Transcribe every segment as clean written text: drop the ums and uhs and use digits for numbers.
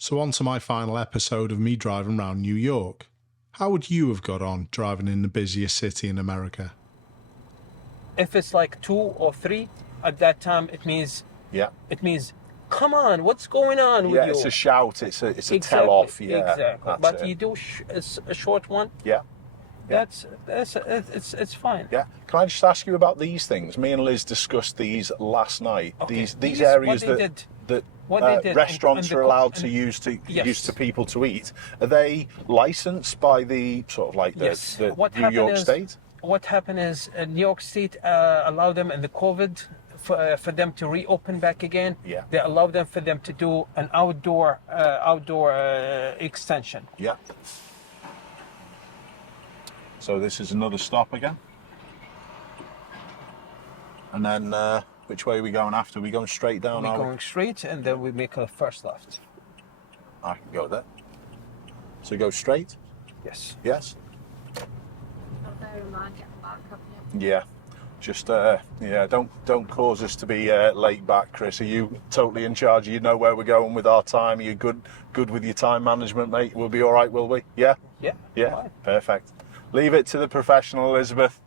So on to my final episode of me driving around New York. How would you have got on driving in the busiest city in America? If it's like 2 or 3 at that time, it means come on, what's going on with you? Yeah, it's a shout, it's a tell off. Yeah, exactly. But you do a short one. Yeah. It's fine. Yeah. Can I just ask you about these things? Me and Liz discussed these last night. Okay. These areas that restaurants are allowed to use to people to eat. Are they licensed by the sort of like the New York State? What happened is New York State allowed them in the COVID for them to reopen back again. Yeah. They allowed them for them to do an outdoor extension. Yeah. So this is another stop again. And then which way are we going after? Are we going straight down? We're going straight, and then we make a first left. I can go there. So go straight? Yes. Yes? Yeah. Just don't cause us to be late back, Chris. Are you totally in charge? You know where we're going with our time? Are you good with your time management, mate? We'll be all right, will we? Yeah? Yeah. Yeah. Right. Perfect. Leave it to the professional, Elizabeth.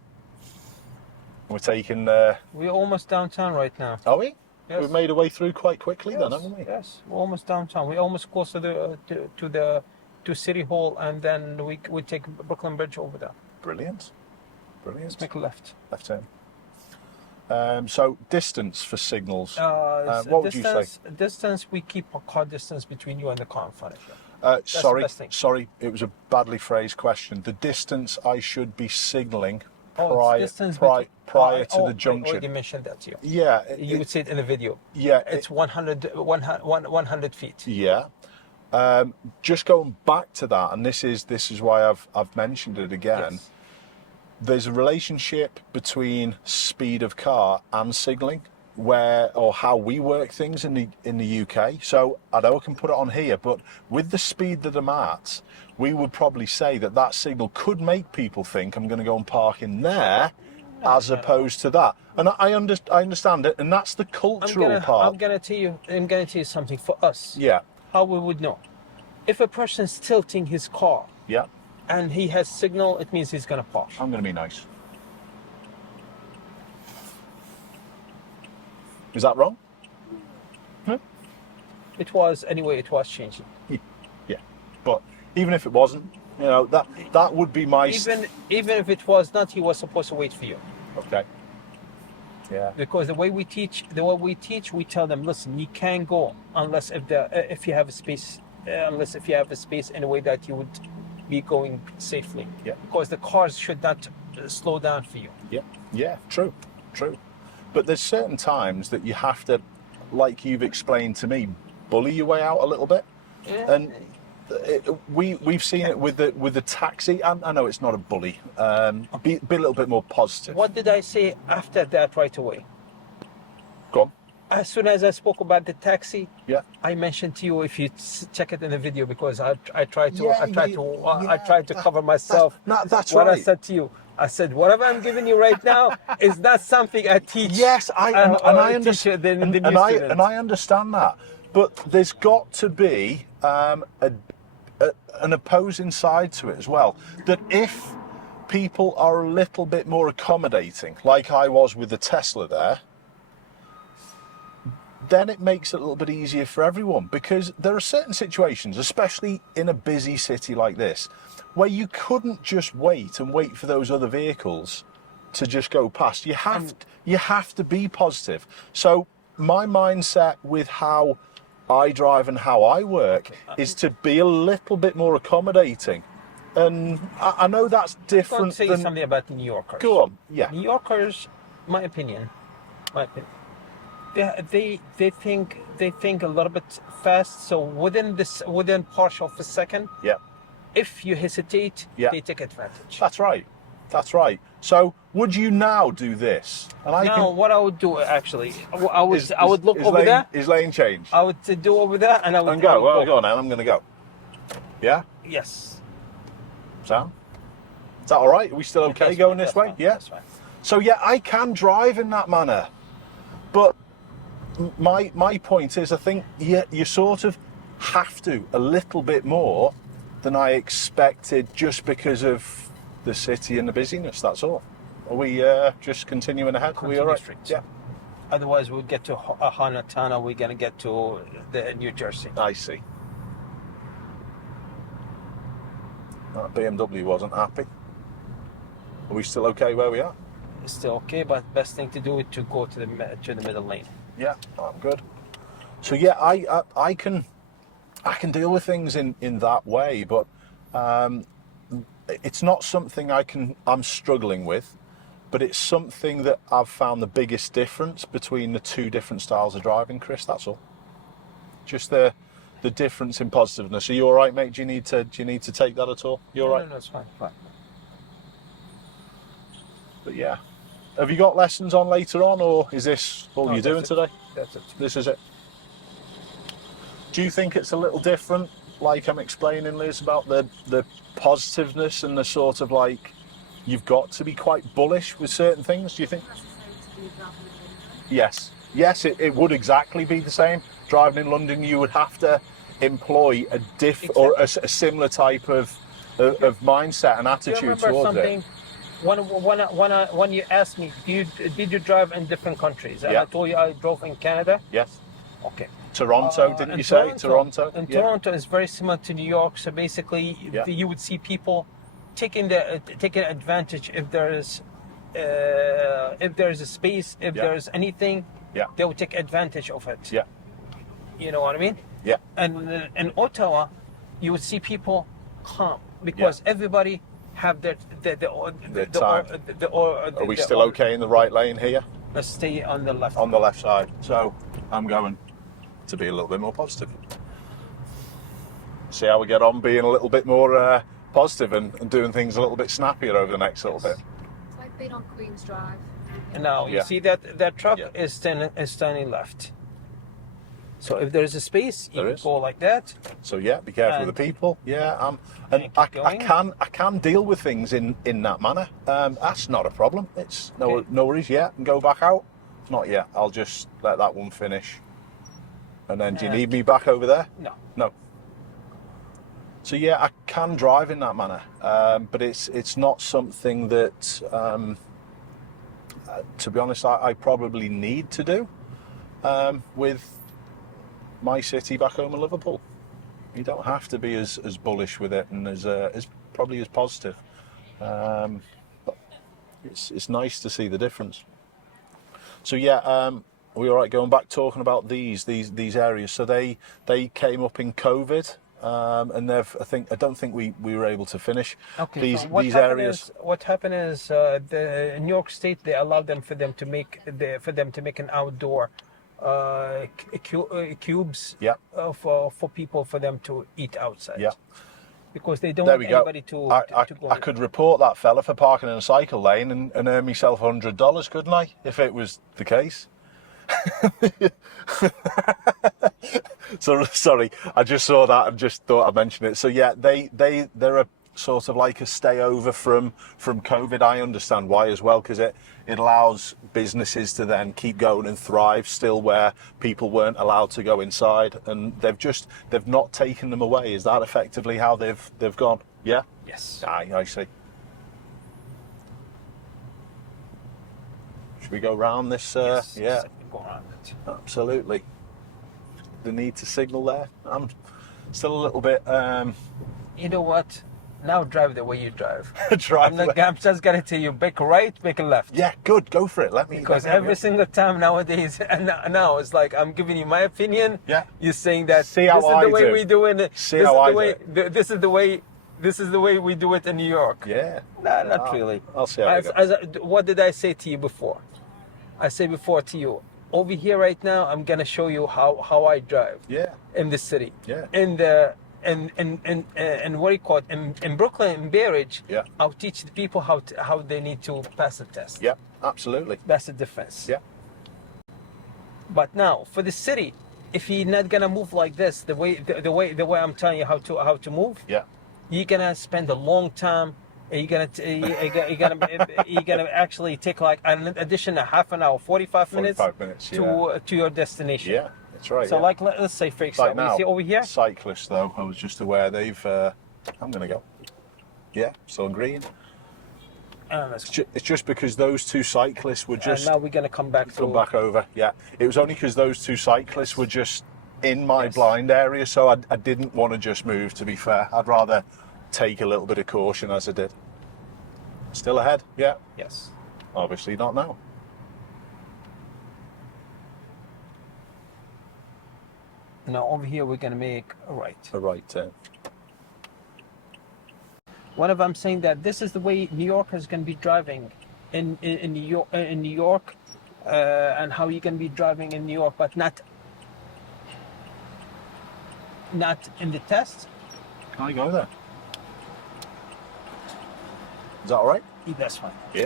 We're taking... We're almost downtown right now. Are we? Yes. We've made our way through quite quickly then, haven't we? Yes, we're almost downtown. We're almost close to City Hall, and then we take Brooklyn Bridge over there. Brilliant. Let's make a left. Left turn. So distance for signals. What would you say? Distance, we keep a car distance between you and the car in front of you. Sorry, it was a badly phrased question. The distance I should be signalling prior to the junction. I already mentioned that to you. Yeah. You would say it in the video. Yeah. It's 100 feet. Yeah. Just going back to that, and this is why I've mentioned it again. Yes. There's a relationship between speed of car and signalling, how we work things in the UK. So I know I can put it on here, but with the speed that I'm at, we would probably say that signal could make people think I'm going to go and park in there, as opposed to that. And I understand it, and that's the cultural part. I'm gonna tell you something for us. Yeah. How we would know if a person's tilting his car. Yeah. And he has signal, it means he's gonna park. I'm gonna be nice. Is that wrong? It was changing. Yeah, but even if it wasn't, that would be my... Even if it was not, he was supposed to wait for you. Okay. Yeah. Because the way we teach, we tell them, listen, you can't go unless if you have a space, in a way that you would be going safely. Yeah. Because the cars should not slow down for you. Yeah. Yeah. True. But there's certain times that you have to, like you've explained to me, bully your way out a little bit. Yeah. And we've seen it with the taxi. I know it's not a bully. Be a little bit more positive. What did I say after that right away? Go on. As soon as I spoke about the taxi, yeah, I mentioned to you, if you check it in the video, because I tried to cover myself. That's what right. I said to you. I said, whatever I'm giving you right now is not something I teach. Yes, I understand, and I understand that. But there's got to be an opposing side to it as well. That if people are a little bit more accommodating, like I was with the Tesla there, then it makes it a little bit easier for everyone, because there are certain situations, especially in a busy city like this, where you couldn't just wait for those other vehicles to just go past. You have to be positive. So my mindset with how I drive and how I work is to be a little bit more accommodating. And I know that's different. I'm going to say something about the New Yorkers. Go on, yeah. New Yorkers, my opinion, they think a little bit fast. So within partial of a second, yeah, if you hesitate, yeah, they take advantage. That's right. So would you now do this? And what I would do actually, I would look over there. Is lane change? I would do over there, and I would go. Well, go on, now I'm going to go. Yeah. Yes. So, is that all right? Are we still okay going this way? Fine. Yeah. That's fine. So yeah, I can drive in that manner, but my point is, I think you sort of have to a little bit more than I expected, just because of the city and the busyness. That's all. Are we just continuing ahead? Are we all right? Straight. Yeah. Otherwise, we'll get to Hanatana. We're gonna get to the New Jersey. I see. That BMW wasn't happy. Are we still okay where we are? It's still okay, but best thing to do is to go to the middle lane. Yeah, I'm good. So yeah, I can deal with things in that way, but it's not something I'm struggling with, but it's something that I've found the biggest difference between the two different styles of driving, Chris. That's all. Just the difference in positiveness. Are you all right, mate? Do you need to take that at all? You all right? No, it's fine. But yeah, have you got lessons on later on, or is this all No, you're doing today? That's it. This is it. Do you think it's a little different, like I'm explaining, Liz, about the positiveness and the sort of like, you've got to be quite bullish with certain things, do you think? Yes. Yes, it would exactly be the same. Driving in London, you would have to employ a similar type of mindset and attitude towards it. When you asked me, did you drive in different countries? And Yeah. I told you I drove in Canada. Yes. Okay. Toronto, didn't you say? Toronto. And Yeah. Toronto is very similar to New York. So basically, Yeah. you would see people taking advantage if there's a space, if Yeah. there's anything, Yeah. they will take advantage of it. Yeah. You know what I mean? Yeah. And in Ottawa, you would see people calm because everybody have their time. Are we still okay in the right lane here? Let's stay on the left. On the left side. So I'm going to be a little bit more positive. See how we get on being a little bit more positive and doing things a little bit snappier over the next little bit. It's like being on Queen's Drive. And now you Yeah. see that truck Yeah. is standing left. So if there is a space, you There can is. go like that. So yeah, be careful with the people. Yeah, and keep I going. can deal with things in that manner. That's not a problem. It's Okay. no worries yet. And go back out. Not yet. I'll just let that one finish. And then, do you And- need me back over there? No. No. So yeah, I can drive in that manner, but it's not something that, to be honest, I probably need to do with my city back home in Liverpool. You don't have to be as bullish with it and as probably as positive, but it's nice to see the difference. So yeah, are we all right going back talking about these areas? So they came up in COVID. And I don't think we were able to finish these areas. What happened is the New York State, they allowed them for them to make an outdoor cubes Yeah. for people for them to eat outside. Yeah. Because they don't There want we go. anybody to go. I could report that fella for parking in a cycle lane and earn myself $100, couldn't I? If it was the case. So sorry, I just saw that and just thought I'd mention it. So yeah, they're a sort of like a stay over from COVID. I understand why as well, because it allows businesses to then keep going and thrive still where people weren't allowed to go inside, and they've not taken them away. Is that effectively how they've gone? Yeah. Yes. I see. Should we go round this? Yes, Yeah, go around it. absolutely. The need to signal there. I'm still a little bit You know what? Now drive the way you drive. drive. I'm just gonna tell you, make a right, make a left. Yeah, good. Go for it. Let me. Because let me have every it. single time nowadays, and now it's like I'm giving you my opinion. Yeah. You're saying that See how this is I the way do. we do it. See how I This is the way we do it in New York. Yeah. No, not really. I'll see how we go. What did I say to you before? I said before to you, over here right now, I'm gonna show you how I drive Yeah. in the city. Yeah. In the and what do you call it? In Brooklyn, in Bay Ridge, Yeah. I'll teach the people how they need to pass the test. Yeah. Absolutely. That's the difference. Yeah. But now for the city, if you're not gonna move like this, the way I'm telling you how to move, Yeah. you're gonna spend a long time. You're gonna actually take like an additional half an hour, 45 minutes, 45 minutes, to your destination. Yeah. That's right. So yeah. like, let's say for example, now, you see over here? cyclists though, I was just aware they've. I'm going to go. Yeah, still green. Let's go. It's just because those two cyclists were And just now we're going to come back come to... back over. Yeah, it was only because those two cyclists were just in my Yes. blind area, so I didn't want to just move. To be fair, I'd rather take a little bit of caution as I did. Still ahead? Yeah. Yes. Obviously not now. Now over here we're going to make a right. A right turn. Whenever I'm saying that this is the way New Yorkers going to be driving in New York, and how you can be driving in New York, but not in the test. Can I go there? Is that all right? That's fine. Yeah.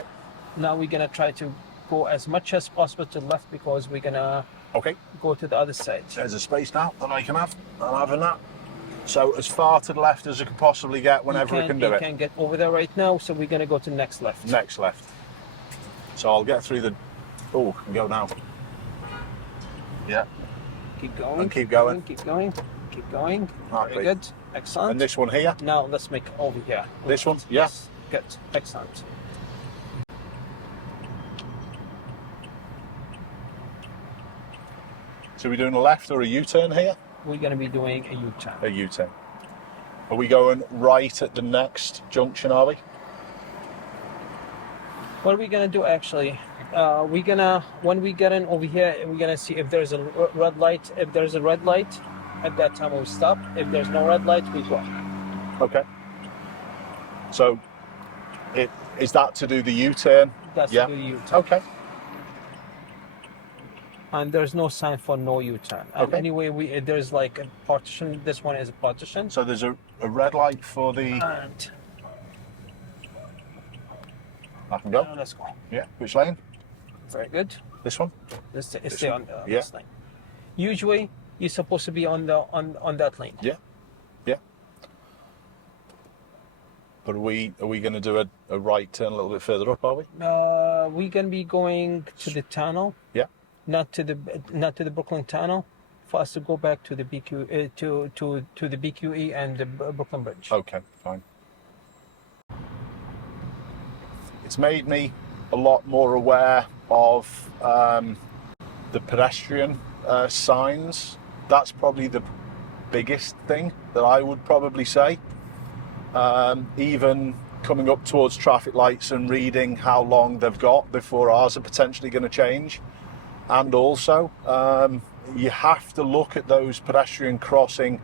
Now we're gonna try to go as much as possible to the left because we're gonna Okay. go to the other side. There's a space now that I can have. I'm having that. So as far to the left as I could possibly get whenever I can do you it. can't get over there right now, so we're gonna go to the next left. Next left. So I'll get through the... Oh, I can go now. Yeah. Keep going. And keep going. Keep going. Keep going. Right, Very great. good. Excellent. And this one here. Now let's make over here. This one? Yeah. Yes. Good. Excellent. So we're doing a left or a U-turn here? We're gonna be doing a U-turn. A U-turn. Are we going right at the next junction, are we? What are we gonna do actually? We're gonna, when we get in over here, we're gonna see if there's a red light. If there's a red light, at that time we'll stop. If there's no red light, we go. Okay. So, is that to do the U-turn? That's Yeah. the U-turn. Okay. And there's no sign for no U-turn. And Okay. anyway, there's like a partition. This one is a partition. So there's a red light for the... And I can go? let's go. Yeah. Which lane? Very good. This one? Let's stay This on one? the this lane. Usually, you're supposed to be on the on that lane. Yeah. Yeah. But are we going to do a right turn a little bit further up, are we? We're gonna be going to the tunnel. Yeah. Not to the Brooklyn Tunnel, for us to go back to the BQ to the BQE and the Brooklyn Bridge. Okay, fine. It's made me a lot more aware of the pedestrian signs. That's probably the biggest thing that I would probably say. Even coming up towards traffic lights and reading how long they've got before ours are potentially going to change. And also, you have to look at those pedestrian crossing,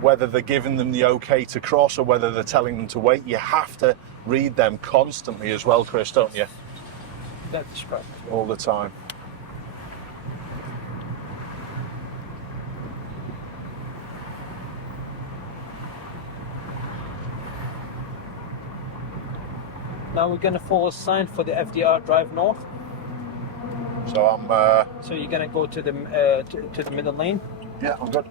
whether they're giving them the okay to cross or whether they're telling them to wait. You have to read them constantly as well, Chris, don't you? That's correct. All the time. Now we're gonna follow a sign for the FDR Drive North. So I'm, So you're gonna go to the to the middle lane. yeah, I'm good.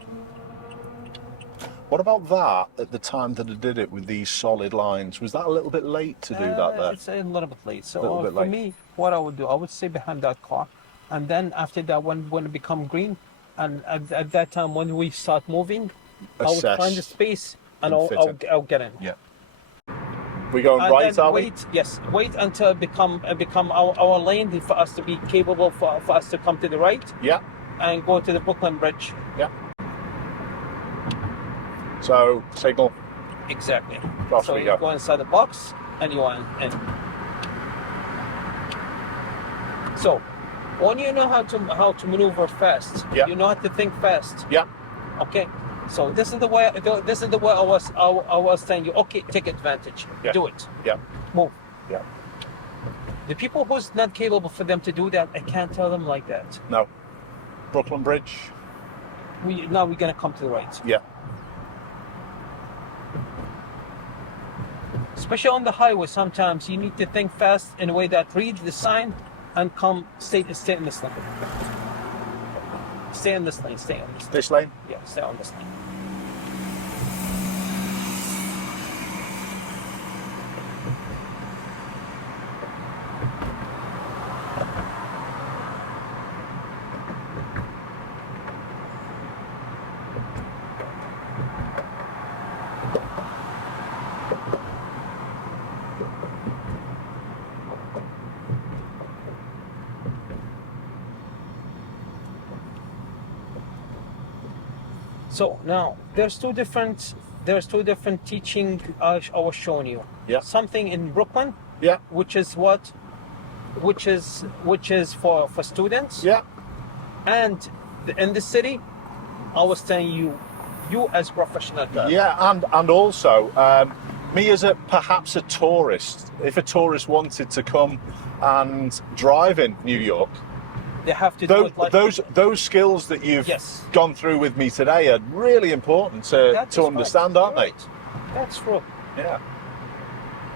What about that at the time that I did it with these solid lines? Was that a little bit late to do that there? It's a little bit late. So Little bit for late. me, what I would do, I would stay behind that car, and then after that, when it become green, and at that time when we start moving, I would Assess find a space and and fit I'll get in. Yeah. We going And right, then are wait, yes, wait until it become our lane for us to be capable for us to come to the right we? Yeah, and go to the Brooklyn Bridge. yeah. So, signal. Exactly. Off So we you go. go inside the box and you are in. So when you know how to maneuver fast, Yeah. you know how to think fast. Yeah, Okay. So this is the way I was telling you. Okay, take advantage. Yeah. Do it. yeah, Move. yeah. The people who's not capable for them to do that, I can't tell them like that. No. Brooklyn Bridge. Now we're gonna come to the right. Yeah, Especially on the highway, sometimes you need to think fast in a way that reads the sign and stay in this lane. Stay in this lane. Stay on this lane. this lane. Yeah, stay on this lane. So now there's two different teaching I was showing you. Yeah. Something in Brooklyn, Yeah. which is for students. Yeah. And in the city, I was telling you as professional driver. Yeah, and also me as perhaps a tourist. If a tourist wanted to come and drive in New York, They have to do it like those skills that you've Yes. gone through with me today are really important That to is understand, right. aren't they? Right. That's true. Yeah.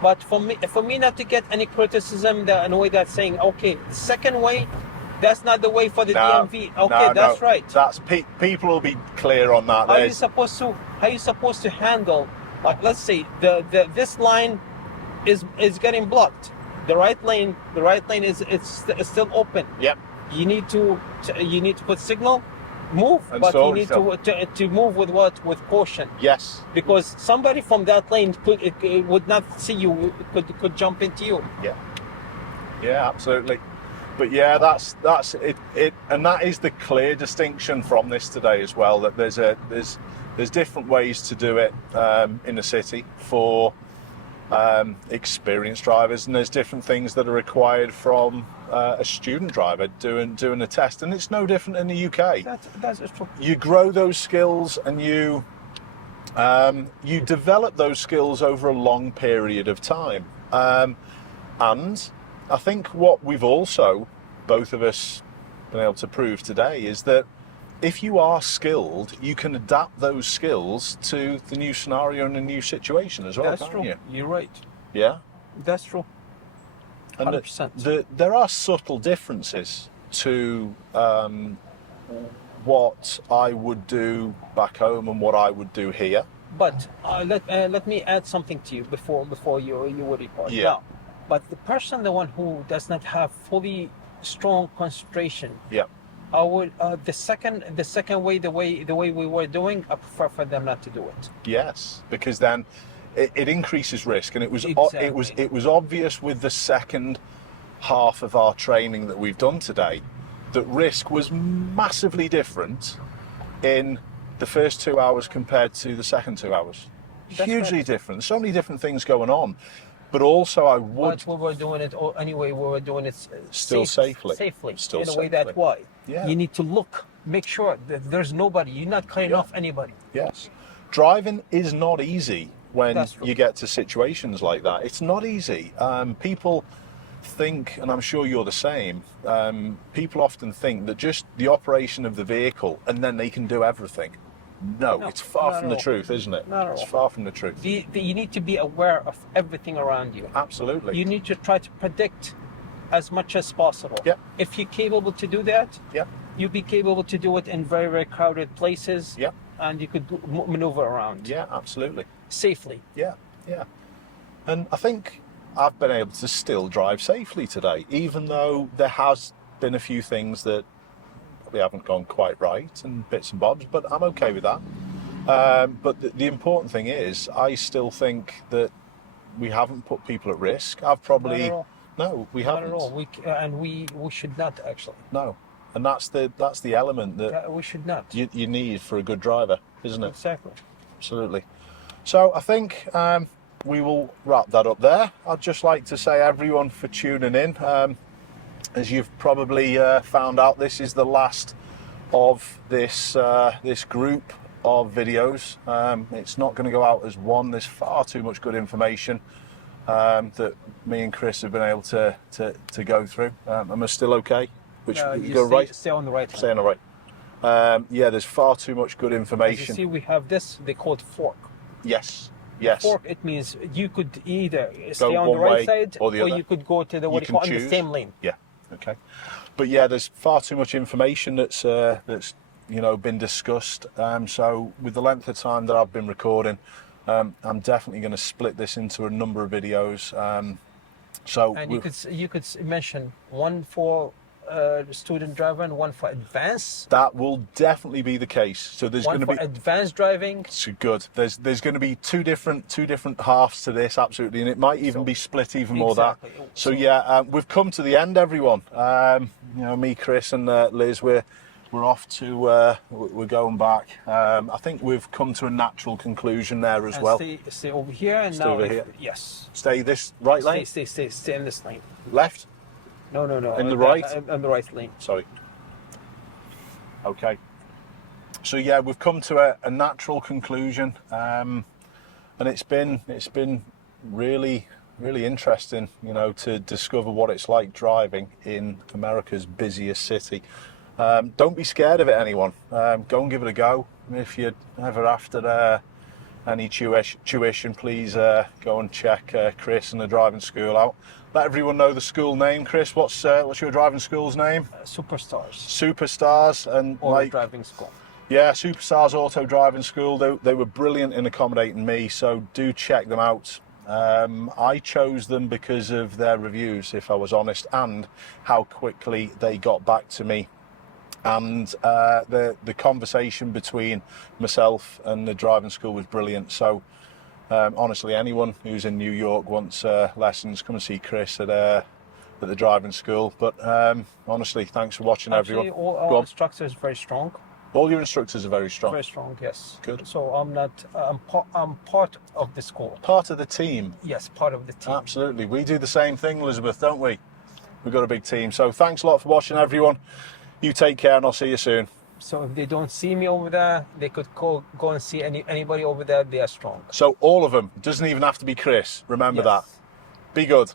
But for me not to get any criticism that in a way that's saying, okay, the second way, that's not the way for the DMV. Okay, that's right. That's people will be clear on that. How are you supposed to handle, like, let's say this line is getting blocked. The right lane is still open. Yep. You need to put signal, move, And but so you need to move with caution. Yes. Because somebody from that lane would not see you, could jump into you. Yeah. Yeah, absolutely. But yeah, that's it, and that is the clear distinction from this today as well. That there's different ways to do it in the city for experienced drivers, and there's different things that are required from a student driver doing a test, and it's no different in the UK. That's true. You grow those skills, and you develop those skills over a long period of time, and I think what we've also, both of us, been able to prove today is that if you are skilled, you can adapt those skills to the new scenario and the new situation as well. That's can't true. you? You're right. Yeah. That's true. And 100%. there are subtle differences to what I would do back home and what I would do here. But let me add something to you before you would report. Yeah. Now, but the person, the one who does not have fully strong concentration, Yeah. I would the second way, the way we were doing, I prefer for them not to do it. Yes, because then it increases risk, and it was Exactly. it was obvious with the second half of our training that we've done today that risk was massively different in the first 2 hours compared to the second 2 hours. That's Hugely right. different. So many different things going on, but also I would But we were doing it anyway. We were doing it Still safely. Safely. Still in a way safely. that why Yeah. you need to look, make sure that there's nobody. You're not cutting Yeah. off anybody. Yes. Driving is not easy when That's true. you get to situations like that. It's not easy. People think, and I'm sure you're the same, people often think that just the operation of the vehicle and then they can do everything. No, No, it's far not from at the all. truth, isn't it? Not at It's all. far from the truth. You need to be aware of everything around you. Absolutely. You need to try to predict as much as possible. Yep. If you're capable to do that, Yep. you'll be capable to do it in very, very crowded places. Yep. And you could maneuver around Yeah, absolutely. safely. Yeah, yeah. And I think I've been able to still drive safely today, even though there has been a few things that we haven't gone quite right and bits and bobs, but I'm okay with that. But the important thing is, I still think that we haven't put people at risk. I've probably Not at all. no, we Not haven't. at all. We should not actually. No, and that's the element that We should not. you need for a good driver, isn't it? Exactly. Absolutely. So I think we will wrap that up there. I'd just like to say everyone for tuning in. As you've probably found out, this is the last of this group of videos. It's not going to go out as one. There's far too much good information that me and Chris have been able to go through. Am I still okay? Which You go right? stay on the right. Stay on the right. Yeah, there's far too much good As you information. see, we have this. They call it fork. Yes. Yes. Fork. It means you could either stay on the one right way side, or the other. you could go to the You what do you can call it, in the choose. same lane. Yeah. Okay. But yeah, there's far too much information that's been discussed. So with the length of time that I've been recording, I'm definitely going to split this into a number of videos. So And we've- you could mention one for student driver and one for advanced. that will definitely be the case. So there's One going for to be advanced driving. so good. There's going to be two different halves to this, absolutely, and it might even be split even more that. Exactly. So yeah, we've come to the end, everyone. Me, Chris, and Liz, we're we're off to, we're going back. I think we've come to a natural conclusion there as And well. Stay over here and Stay now. over here. Yes. Stay this right lane? Stay in this lane. Left? No. In the right? On the right lane. Sorry. Okay. So yeah, we've come to a natural conclusion, and it's been really interesting, you know, to discover what it's like driving in America's busiest city. Don't be scared of it, anyone. Go and give it a go. If you're ever after any tuition, please go and check Chris and the driving school out. Let everyone know the school name, Chris. What's your driving school's name? Superstars. Superstars and Or driving school. Yeah, Superstars Auto Driving School. They were brilliant in accommodating me, so do check them out. I chose them because of their reviews, if I was honest, and how quickly they got back to me. And the conversation between myself and the driving school was brilliant. So honestly, anyone who's in New York wants lessons, come and see Chris at the driving school. But honestly, thanks for watching, Actually, everyone. all our instructors are very strong. All your instructors are very strong. Very strong, yes. Good. So I'm part of the school. Part of the team. Yes, part of the team. Absolutely. We do the same thing, Elizabeth, don't we? We've got a big team. So thanks a lot for watching, everyone. You take care, and I'll see you soon. So if they don't see me over there, they could go and see anybody over there. They are strong. So all of them. It doesn't even have to be Chris. Remember that. Be good.